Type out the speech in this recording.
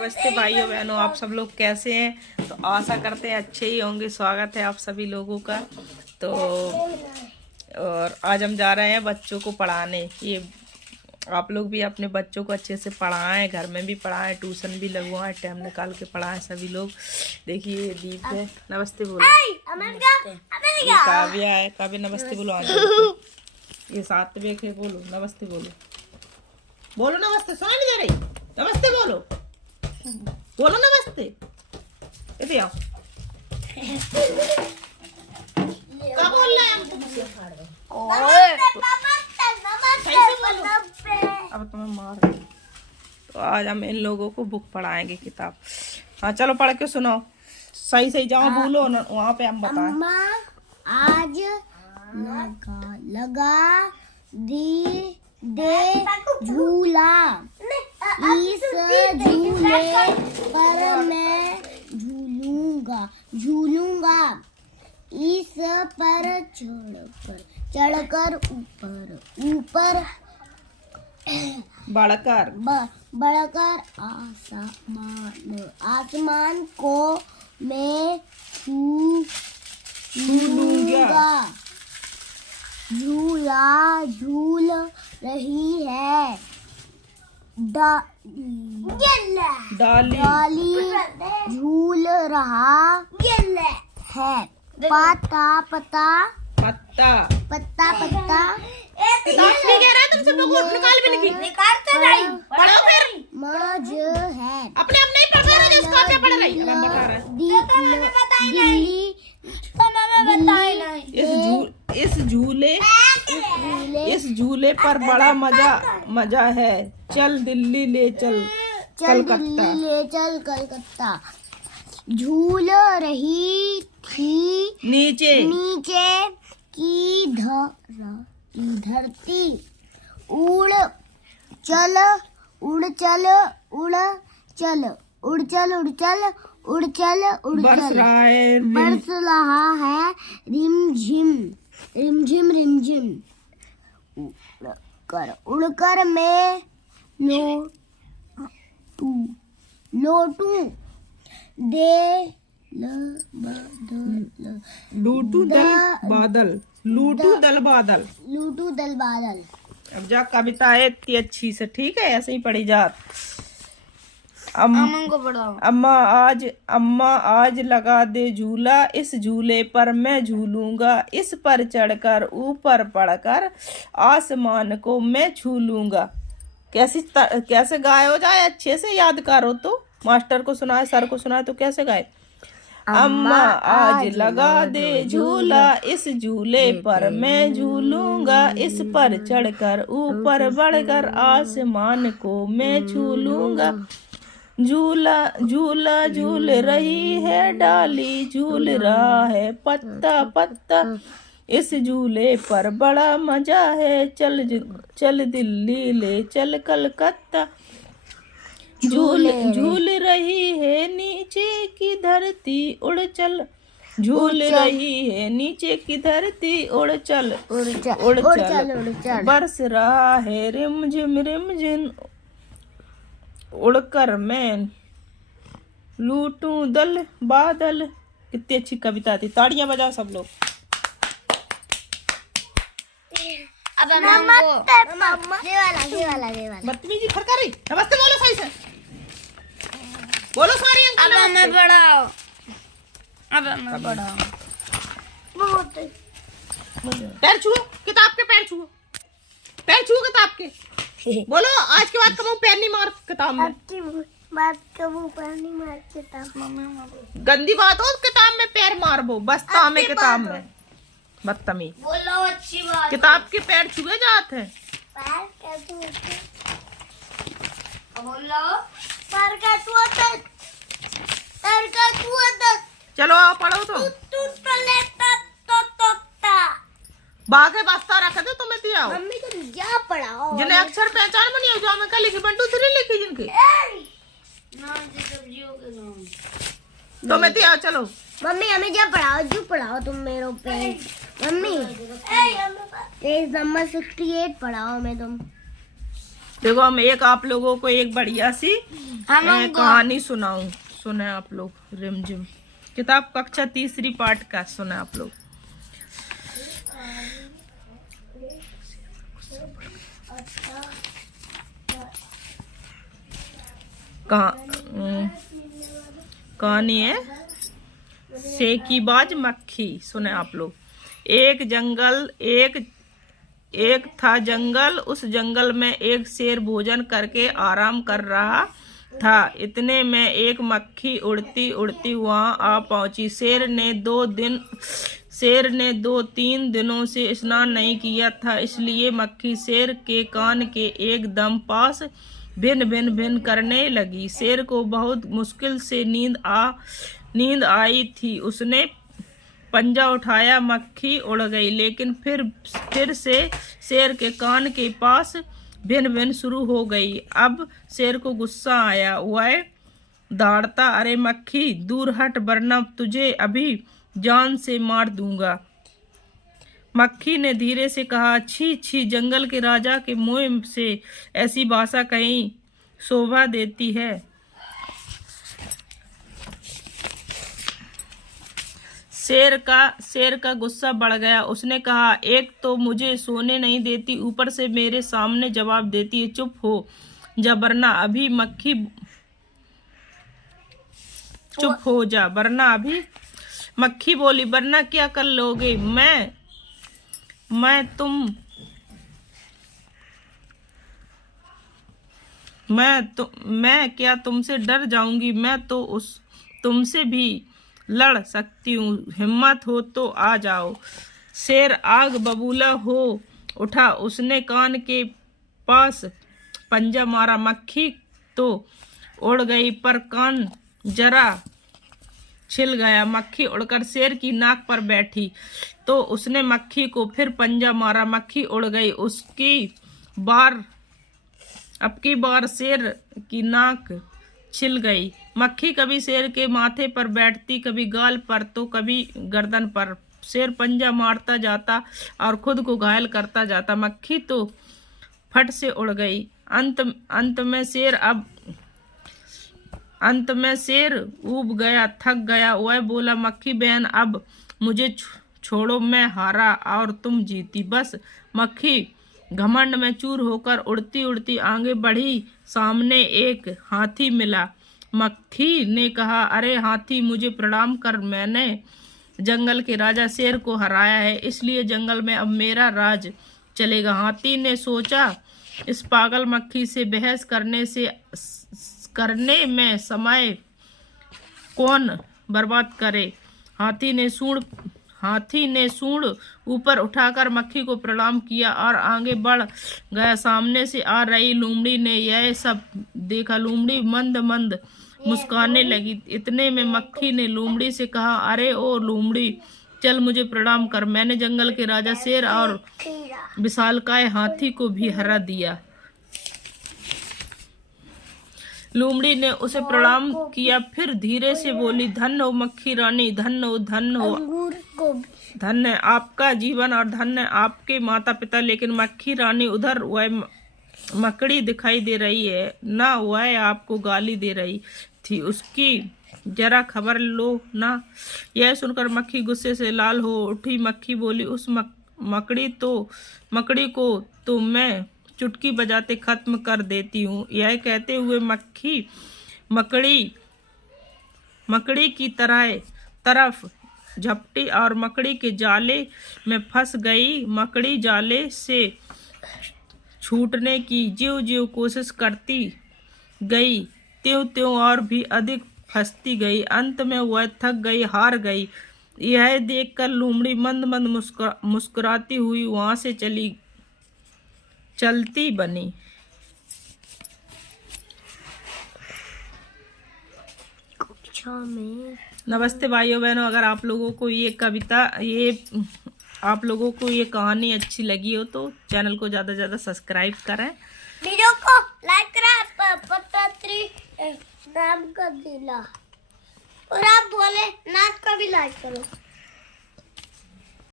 नमस्ते भाइयों बहनों, आप सब लोग कैसे हैं। तो आशा करते हैं अच्छे ही होंगे। स्वागत है आप सभी लोगों का। तो और आज हम जा रहे हैं बच्चों को पढ़ाने। ये आप लोग भी अपने बच्चों को अच्छे से पढ़ाएं, घर में भी पढ़ाएं, ट्यूशन भी लगवाएं, टाइम निकाल के पढ़ाएं सभी लोग। देखिए ये दीप है, नमस्ते बोलो। ये काव्या है, काव्या नमस्ते बोलो। आज ये सात्विक है, बोलो नमस्ते बोलो। बोलो नमस्ते, सुना नहीं दे रही? नमस्ते बोलो, बोलो नमस्ते। इधर आओ। क्या बोल रहा है हमको? अब तुम्हें मार रही। तो आज हम इन लोगों को बुक पढ़ाएंगे, किताब। हाँ चलो पढ़ के सुनाओ। सही सही जहाँ भूलो ना वहाँ पे हम बताएं। आज लगा दे झूला, इस झूले पर मैं झूलूंगा, इस पर चढ़कर ऊपर बढ़कर आसमान को मैं छूलूंगा। झूला झूल रही है, डाली झूल रहा है, पत्ता मौज है। अपने आप नहीं पढ़ रहे, जिसको आपने पढ़ रही है हम बता रहे हैं। इस झूले पर बड़ा मजा है। चल दिल्ली ले चल कलकत्ता। झूल रही थी नीचे की धरती, उड़ चल बरस रहा है रिमझिम। उड़कर मैं लौटूं लूटू दल बादल। अब जा कविता है इतनी अच्छी से, ठीक है, ऐसे ही पढ़ी जात। अम्मा आज लगा दे झूला, इस झूले पर मैं झूलूंगा, इस पर चढ़कर ऊपर पढ़कर आसमान को मैं छूलूंगा। कैसे गाए हो जाए, अच्छे से याद करो। तो मास्टर को सुनाए, सर को सुनाए तो कैसे गाए? अम्मा आज लगा दे झूला, इस झूले पर मैं झूलूंगा, इस पर चढ़कर ऊपर बढ़कर आसमान को मैं छूलूंगा। झूला झूल रही है, डाली झूल रहा है, पत्ता इस झूले पर बड़ा मजा है। चल दिल्ली ले चल कलकत्ता। झूल रही है नीचे की धरती, उड़ चल। झूल रही है नीचे की धरती, उड़ चल। बरस रहा है रिमझिम, उड़कर मैं लूटूं दल बादल। कितनी अच्छी कविता थी, ताड़ियां बजाओ सब लोग। अब बदतमीजी खड़का रही। नमस्ते बोलो सही से, बोलो सारी अंकल। अब मैं पढ़ाओ। पैर छुओ, किताब के पैर छुओ, किताब के। बोलो आज के बाद कबू पैर नहीं मार किताब में। गंदी बात हो, किताब में पैर मारबो, बस्ता में किताब में बदतमीज। बोलो अच्छी बात। किताब के पैर छुए जाते हैं। चलो आओ पढ़ो। तो बागे बस्ता रख दे तुम्हें दिया। मम्मी को जा पढ़ाओ। जिन्हें अक्षर पहचान में नहीं हो, जो हमें कल लिखी 1 2 3 लिखी जिनके तो मैं दिया। चलो मम्मी हमें जा पढ़ाओ, जो पढ़ाओ तुम मेरे पे। मम्मी पेज नंबर 68 पढ़ाओ में तुम। देखो हम एक आप लोगों को एक बढ़िया सी कहानी सुने आप लोग। रिमझिम किताब कक्षा तीसरी पाठ का सुने आप लोग। कहानी है सेकीबाज मक्खी। सुने आप लोग। एक था जंगल। उस जंगल में एक शेर भोजन करके आराम कर रहा था। इतने में एक मक्खी उड़ती उड़ती वहां आ पहुंची। शेर ने 2-3 दिनों से स्नान नहीं किया था, इसलिए मक्खी शेर के कान के एकदम पास भिन भिन भिन करने लगी। शेर को बहुत मुश्किल से नींद आई थी। उसने पंजा उठाया, मक्खी उड़ गई, लेकिन फिर से शेर के कान के पास भिन भिन शुरू हो गई। अब शेर को गुस्सा आया। वह दौड़ता, अरे मक्खी दूर हट, वरना तुझे अभी जान से मार दूंगा। मक्खी ने धीरे से कहा, छी छी, जंगल के राजा के मुंह से ऐसी भाषा कहीं शोभा देती है। शेर का गुस्सा बढ़ गया। उसने कहा, एक तो मुझे सोने नहीं देती, ऊपर से मेरे सामने जवाब देती है। चुप हो जा वरना अभी मक्खी बोली, वरना क्या कर लोगे? मैं क्या तुमसे डर जाऊंगी? मैं तो तुमसे भी लड़ सकती हूँ। हिम्मत हो तो आ जाओ। शेर आग बबूला हो उठा। उसने कान के पास पंजा मारा। मक्खी तो उड़ गई, पर कान जरा छिल गया। मक्खी उड़कर शेर की नाक पर बैठी, तो उसने मक्खी को फिर पंजा मारा। मक्खी उड़ गई। अब की बार शेर की नाक छिल गई। मक्खी कभी शेर के माथे पर बैठती, कभी गाल पर तो कभी गर्दन पर। शेर पंजा मारता जाता और खुद को घायल करता जाता। मक्खी तो फट से उड़ गई। अंत में शेर ऊब गया, थक गया। वह बोला, मक्खी बहन, अब मुझे छोड़ो, मैं हारा और तुम जीती। बस मक्खी घमंड में चूर होकर उड़ती उड़ती आगे बढ़ी। सामने एक हाथी मिला। मक्खी ने कहा, अरे हाथी, मुझे प्रणाम कर। मैंने जंगल के राजा शेर को हराया है, इसलिए जंगल में अब मेरा राज चलेगा। हाथी ने सोचा, इस पागल मक्खी से बहस करने में समय कौन बर्बाद करे। हाथी ने सूंड ऊपर उठाकर मक्खी को प्रणाम किया और आगे बढ़ गया। सामने से आ रही लोमड़ी ने यह सब देखा। लोमड़ी मंद मंद मुस्कुराने लगी। इतने में मक्खी ने लोमड़ी से कहा, अरे ओ लोमड़ी, चल मुझे प्रणाम कर। मैंने जंगल के राजा शेर और विशालकाय हाथी को भी हरा दिया। लोमड़ी ने उसे प्रणाम किया, फिर धीरे से बोली, धन्य हो मक्खी रानी, धन्य आपका जीवन और धन्य आपके माता पिता। लेकिन मक्खी रानी, उधर वह मकड़ी दिखाई दे रही है ना, वह आपको गाली दे रही थी, उसकी जरा खबर लो ना। यह सुनकर मक्खी गुस्से से लाल हो उठी। मक्खी बोली, उस मकड़ी को तो मैं चुटकी बजाते खत्म कर देती हूँ। यह कहते हुए मकड़ी की तरफ झपटी और मकड़ी के जाले में फंस गई। मकड़ी जाले से छूटने की ज्यों कोशिश करती गई, त्यों और भी अधिक फंसती गई। अंत में वह थक गई, हार गई। यह देखकर लोमड़ी मंद मंद मुस्कुराती हुई वहां से चलती बनी। नमस्ते भाइयों बहनों, अगर आप लोगों को ये कहानी अच्छी लगी हो तो चैनल को ज़्यादा से ज़्यादा सब्सक्राइब करें, वीडियो को लाइक करें, पत्थरी नाम कर दिला, और आप बोले नाच का भी लाइक करो।